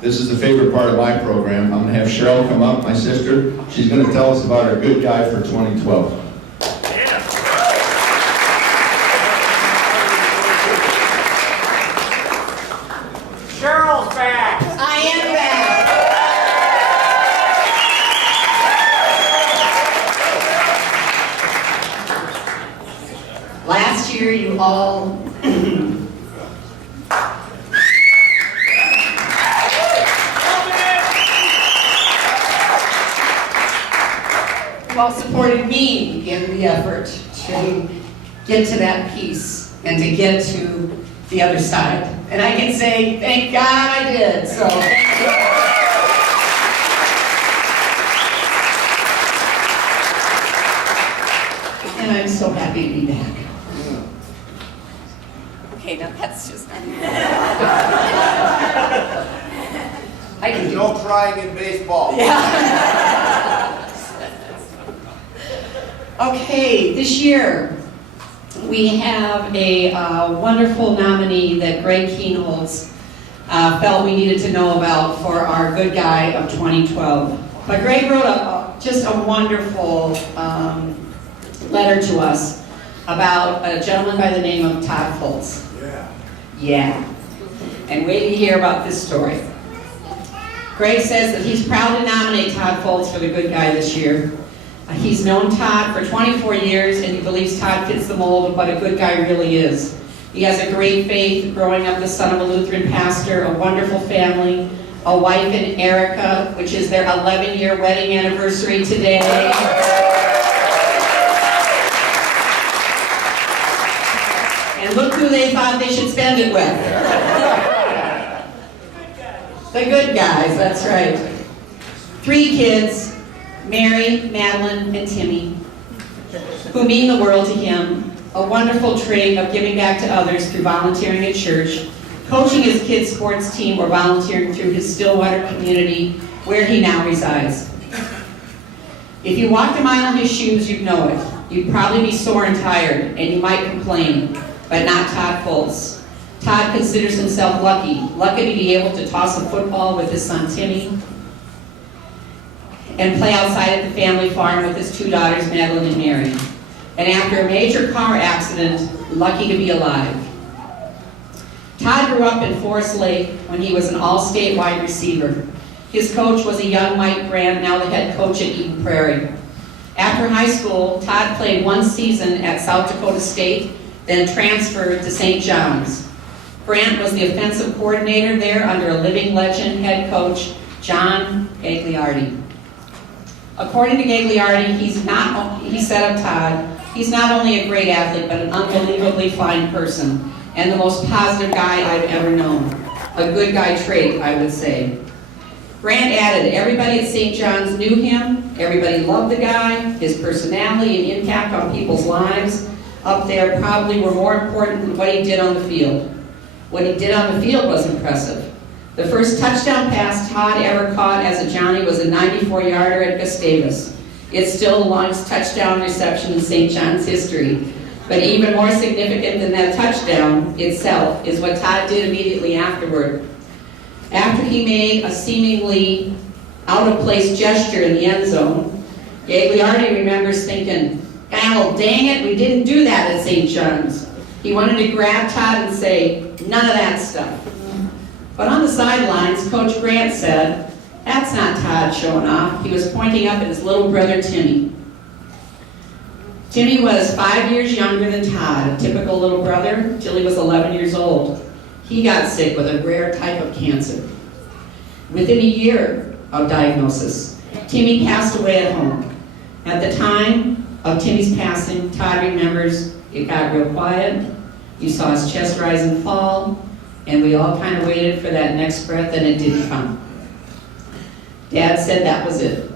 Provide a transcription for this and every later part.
this is the favorite part of my program. I'm going to have Cheryl come up, my sister. She's going to tell us about our good guy for 2012. Cheryl's back. I am back. Last year, you all supported me in the effort to get to that piece and to get to the other side. And I can say, thank God I did. So thank you. And I'm so happy to be back. Okay, now that's just I can do No crying in baseball. Yeah. Okay, this year we have a wonderful nominee that Greg Keenholz felt we needed to know about for our good guy of 2012. But Greg wrote just a wonderful letter to us about a gentleman by the name of Todd Foltz. Yeah. And wait to hear about this story. Greg says that he's proud to nominate Todd Foltz for the good guy this year. He's known Todd for 24 years, and he believes Todd fits the mold of what a good guy really is. He has a great faith, growing up the son of a Lutheran pastor, a wonderful family, a wife in Erica, which is their 11-year wedding anniversary today. And look who they thought they should spend it with. The good guys, that's right. 3 kids, Mary, Madeline, and Timmy, who mean the world to him. A wonderful trait of giving back to others through volunteering at church, coaching his kids' sports team, or volunteering through his Stillwater community, where he now resides. If you walked a mile in his shoes, you'd know it. You'd probably be sore and tired, and you might complain, but not Todd Foltz. Todd considers himself lucky to be able to toss a football with his son Timmy, and play outside at the family farm with his 2 daughters, Madeline and Mary. And after a major car accident, lucky to be alive. Todd grew up in Forest Lake when he was an all-state wide receiver. His coach was a young Mike Grant, now the head coach at Eden Prairie. After high school, Todd played 1 season at South Dakota State, then transferred to St. John's. Grant was the offensive coordinator there under a living legend head coach, John Gagliardi. According to Gagliardi, he said of Todd, he's not only a great athlete, but an unbelievably fine person, and the most positive guy I've ever known. A good guy trait, I would say. Grant added, everybody at St. John's knew him, everybody loved the guy, his personality and impact on people's lives up there probably were more important than what he did on the field. What he did on the field was impressive. The first touchdown pass Todd ever caught as a Johnny was a 94-yarder at Gustavus. It's still the longest touchdown reception in St. John's history. But even more significant than that touchdown itself is what Todd did immediately afterward. After he made a seemingly out-of-place gesture in the end zone, Gagliardi remembers thinking, "Oh, dang it, we didn't do that at St. John's." He wanted to grab Todd and say, "None of that stuff." But on the sidelines, Coach Grant said, "That's not Todd showing off." He was pointing up at his little brother, Timmy. Timmy was 5 years younger than Todd, a typical little brother, till he was 11 years old. He got sick with a rare type of cancer. Within a year of diagnosis, Timmy passed away at home. At the time of Timmy's passing, Todd remembers it got real quiet. You saw his chest rise and fall, and we all kind of waited for that next breath, and it didn't come. Dad said that was it.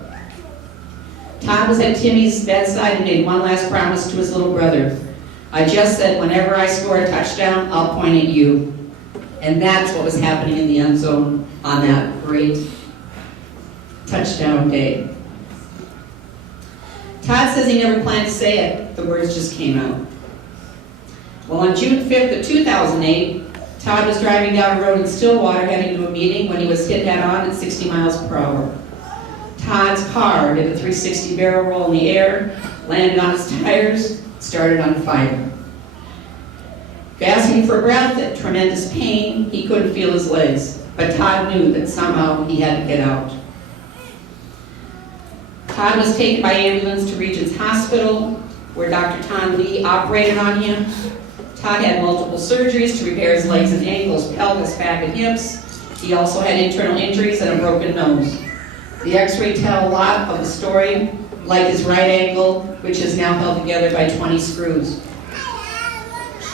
Todd was at Timmy's bedside and made one last promise to his little brother. "I just said whenever I score a touchdown, I'll point at you." And that's what was happening in the end zone on that great touchdown day. Todd says he never planned to say it. The words just came out. Well, on June 5th of 2008, Todd was driving down a road in Stillwater heading to a meeting when he was hit head-on at 60 miles per hour. Todd's car did a 360 barrel roll in the air, landed on his tires, started on fire. Gasping for breath at tremendous pain, he couldn't feel his legs, but Todd knew that somehow he had to get out. Todd was taken by ambulance to Regents Hospital, where Dr. Todd Lee operated on him. Todd had multiple surgeries to repair his legs and ankles, pelvis, back, and hips. He also had internal injuries and a broken nose. The x-ray tell a lot of the story, like his right ankle, which is now held together by 20 screws.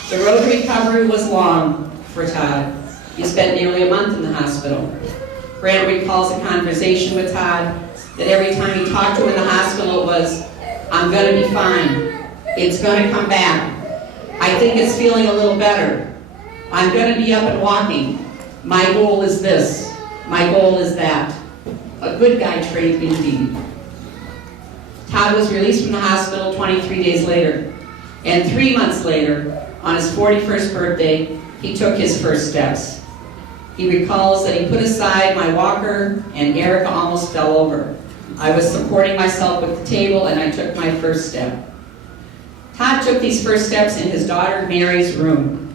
The road to recovery was long for Todd. He spent nearly a month in the hospital. Grant recalls a conversation with Todd that every time he talked to him in the hospital it was, "I'm gonna be fine. It's gonna come back. I think it's feeling a little better. I'm gonna be up and walking. My goal is this. My goal is that." A good guy trait indeed. Todd was released from the hospital 23 days later, and 3 months later, on his 41st birthday, he took his first steps. He recalls that he put aside my walker and Erica almost fell over. I was supporting myself with the table and I took my first step. Todd took these first steps in his daughter Mary's room.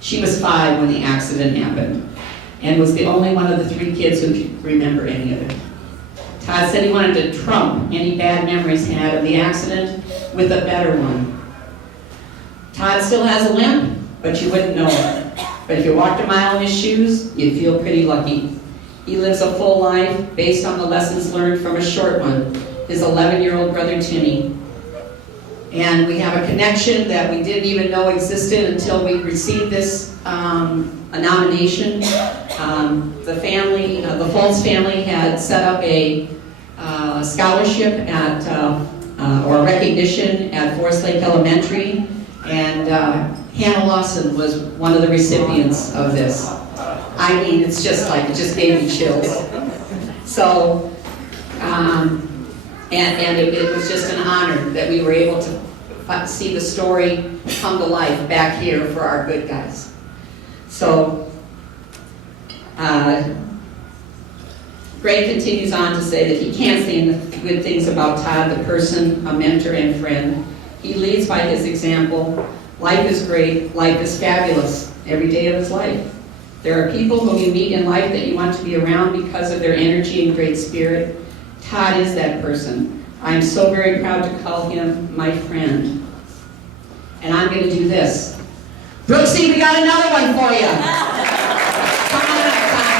She was 5 when the accident happened and was the only one of the 3 kids who could remember any of it. Todd said he wanted to trump any bad memories he had of the accident with a better one. Todd still has a limp, but you wouldn't know it. But if you walked a mile in his shoes, you'd feel pretty lucky. He lives a full life based on the lessons learned from a short one, his 11-year-old brother Timmy. And we have a connection that we didn't even know existed until we received this a nomination. The family, the Foltz family had set up a scholarship at, or recognition at Forest Lake Elementary, and Hannah Lawson was one of the recipients of this. I mean, it's just like, it just gave me chills. So, and it was just an honor that we were able to see the story come to life back here for our good guys. So, Greg continues on to say that he can't say the good things about Todd, the person, a mentor, and friend. He leads by his example. Life is great, life is fabulous, every day of his life. There are people whom you meet in life that you want to be around because of their energy and great spirit. Todd is that person. I am so very proud to call him my friend. And I'm going to do this. Brooksy, we got another one for you. Come on up, Todd.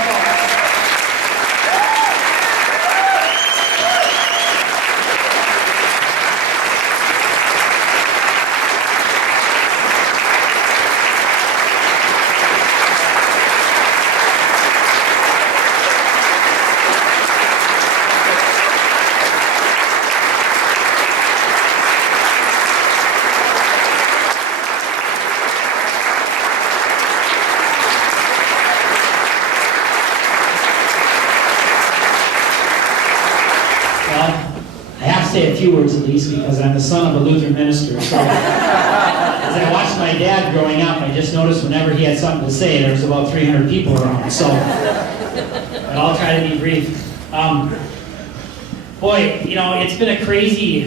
Say a few words at least because I'm the son of a Lutheran minister. So as I watched my dad growing up, I just noticed whenever he had something to say, there was about 300 people around. So, but I'll try to be brief. Boy, you know, it's been a crazy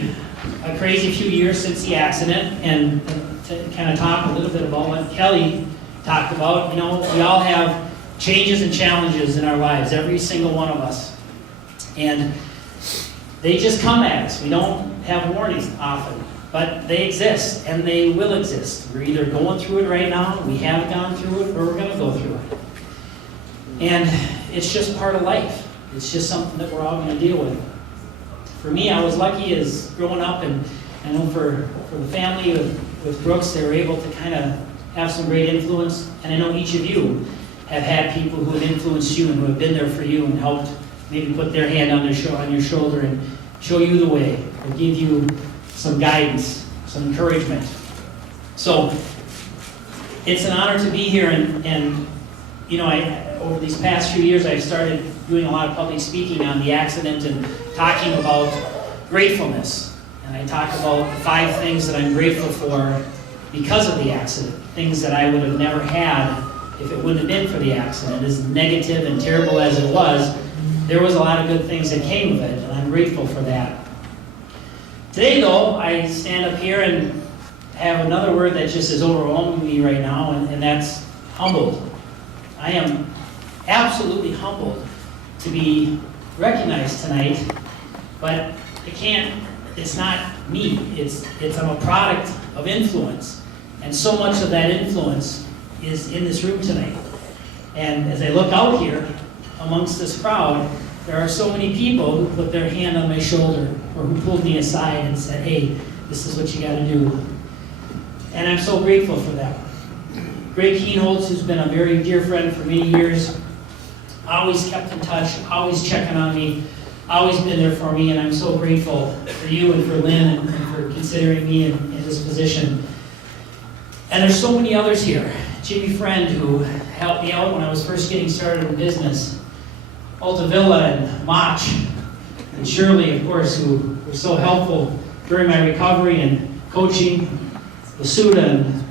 few years since the accident, and to kind of talk a little bit about what Kelly talked about. You know, we all have changes and challenges in our lives, every single one of us, and they just come at us. We don't have warnings often, but they exist, and they will exist. We're either going through it right now, we have gone through it, or we're going to go through it. And it's just part of life. It's just something that we're all going to deal with. For me, I was lucky as growing up, and I know for the family with Brooks, they were able to kind of have some great influence, and I know each of you have had people who have influenced you and who have been there for you and helped maybe put their hand on your shoulder and show you the way, or give you some guidance, some encouragement. So it's an honor to be here, and you know, over these past few years, I've started doing a lot of public speaking on the accident and talking about gratefulness. And I talk about the 5 things that I'm grateful for because of the accident. Things that I would have never had if it wouldn't have been for the accident. As negative and terrible as it was, there was a lot of good things that came of it, and I'm grateful for that. Today, though, I stand up here and have another word that just is overwhelming me right now, and that's humbled. I am absolutely humbled to be recognized tonight, but it's not me. I'm a product of influence, and so much of that influence is in this room tonight. And as I look out here amongst this crowd, there are so many people who put their hand on my shoulder or who pulled me aside and said, hey, this is what you got to do. And I'm so grateful for that. Greg Keenholz, who's been a very dear friend for many years, always kept in touch, always checking on me, always been there for me, and I'm so grateful for you and for Lynn and for considering me in this position. And there's so many others here. Jimmy Friend, who helped me out when I was first getting started in business. Altavilla and Mach, and Shirley, of course, who were so helpful during my recovery and coaching. Lasuda and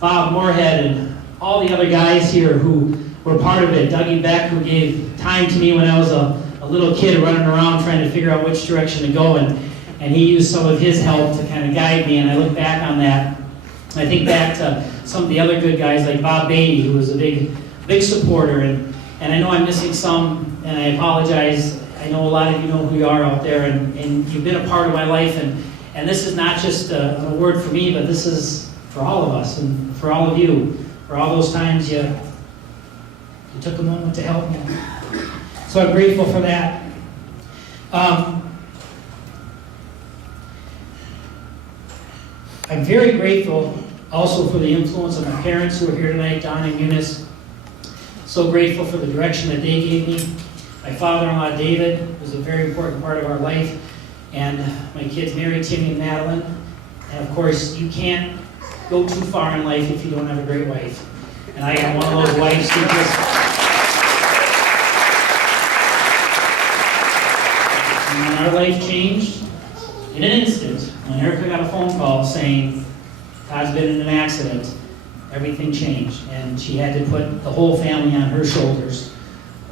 Bob Moorhead and all the other guys here who were part of it. Dougie Beck, who gave time to me when I was a little kid running around trying to figure out which direction to go, and he used some of his help to kind of guide me, and I look back on that. I think back to some of the other good guys like Bob Beatty, who was a big supporter, and I know I'm missing some, and I apologize. I know a lot of you know who you are out there, and you've been a part of my life, and this is not just a word for me, but this is for all of us, and for all of you, for all those times you took a moment to help me. So I'm grateful for that. I'm very grateful also for the influence of my parents who are here tonight, Don and Eunice. So grateful for the direction that they gave me. My father-in-law, David, was a very important part of our life. And my kids, Mary, Timmy, and Madeline. And of course, you can't go too far in life if you don't have a great wife. And I got one of those wives who just... And when our life changed, in an instant, when Erica got a phone call saying, Todd's been in an accident, everything changed. And she had to put the whole family on her shoulders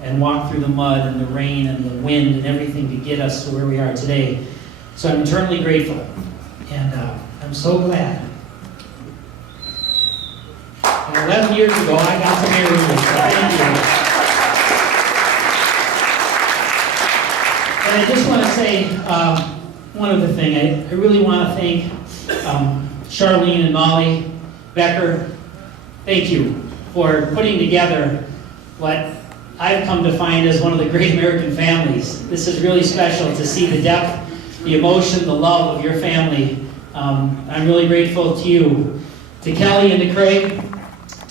and walk through the mud and the rain and the wind and everything to get us to where we are today. So I'm eternally grateful. And I'm so glad. And 11 years ago, I got to marry her. Thank you. And I just want to say one other thing. I really want to thank Charlene and Molly Becker. Thank you for putting together what I've come to find as one of the great American families. This is really special to see the depth, the emotion, the love of your family. I'm really grateful to you, to Kelly and to Craig,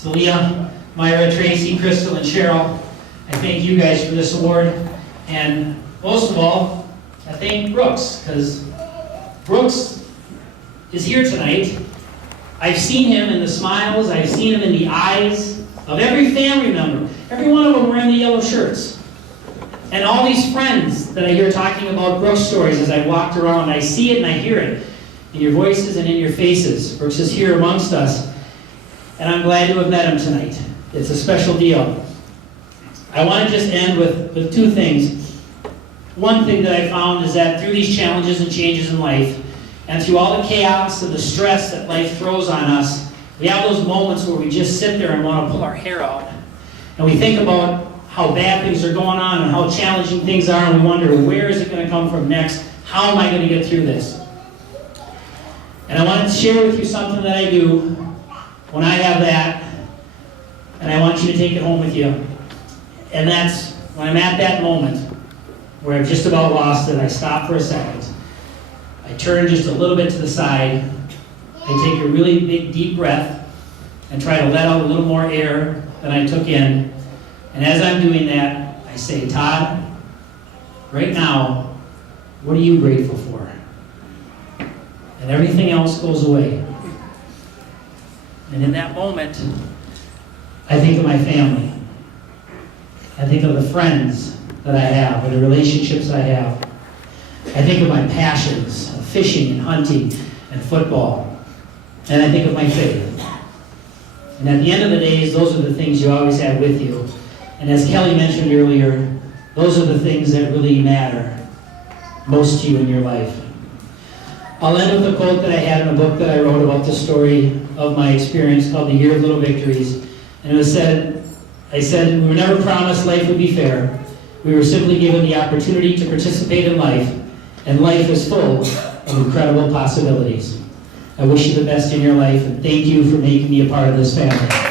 to Leah, Myra, Tracy, Crystal, and Cheryl. I thank you guys for this award. And most of all, I thank Brooks, because Brooks is here tonight. I've seen him in the smiles, I've seen him in the eyes of every family member. Every one of them wearing the yellow shirts. And all these friends that I hear talking about Brooks stories as I walked around, I see it and I hear it in your voices and in your faces. Brooks is here amongst us, and I'm glad to have met him tonight. It's a special deal. I want to just end with two things. One thing that I found is that through these challenges and changes in life, and through all the chaos and the stress that life throws on us, we have those moments where we just sit there and want to pull our hair out. And we think about how bad things are going on and how challenging things are, and we wonder, where is it going to come from next? How am I going to get through this? And I wanted to share with you something that I do when I have that, and I want you to take it home with you. And that's when I'm at that moment where I've just about lost it, I stop for a second. I turn just a little bit to the side. I take a really big, deep breath and try to let out a little more air than I took in. And as I'm doing that, I say, Todd, right now, what are you grateful for? And everything else goes away. And in that moment, I think of my family. I think of the friends that I have, or the relationships I have. I think of my passions of fishing and hunting and football. and I think of my faith. And at the end of the days, those are the things you always have with you. And as Kelly mentioned earlier, those are the things that really matter most to you in your life. I'll end with a quote that I had in a book that I wrote about the story of my experience called The Year of Little Victories. And it was I said, we were never promised life would be fair. We were simply given the opportunity to participate in life, and life is full of incredible possibilities. I wish you the best in your life, and thank you for making me a part of this family.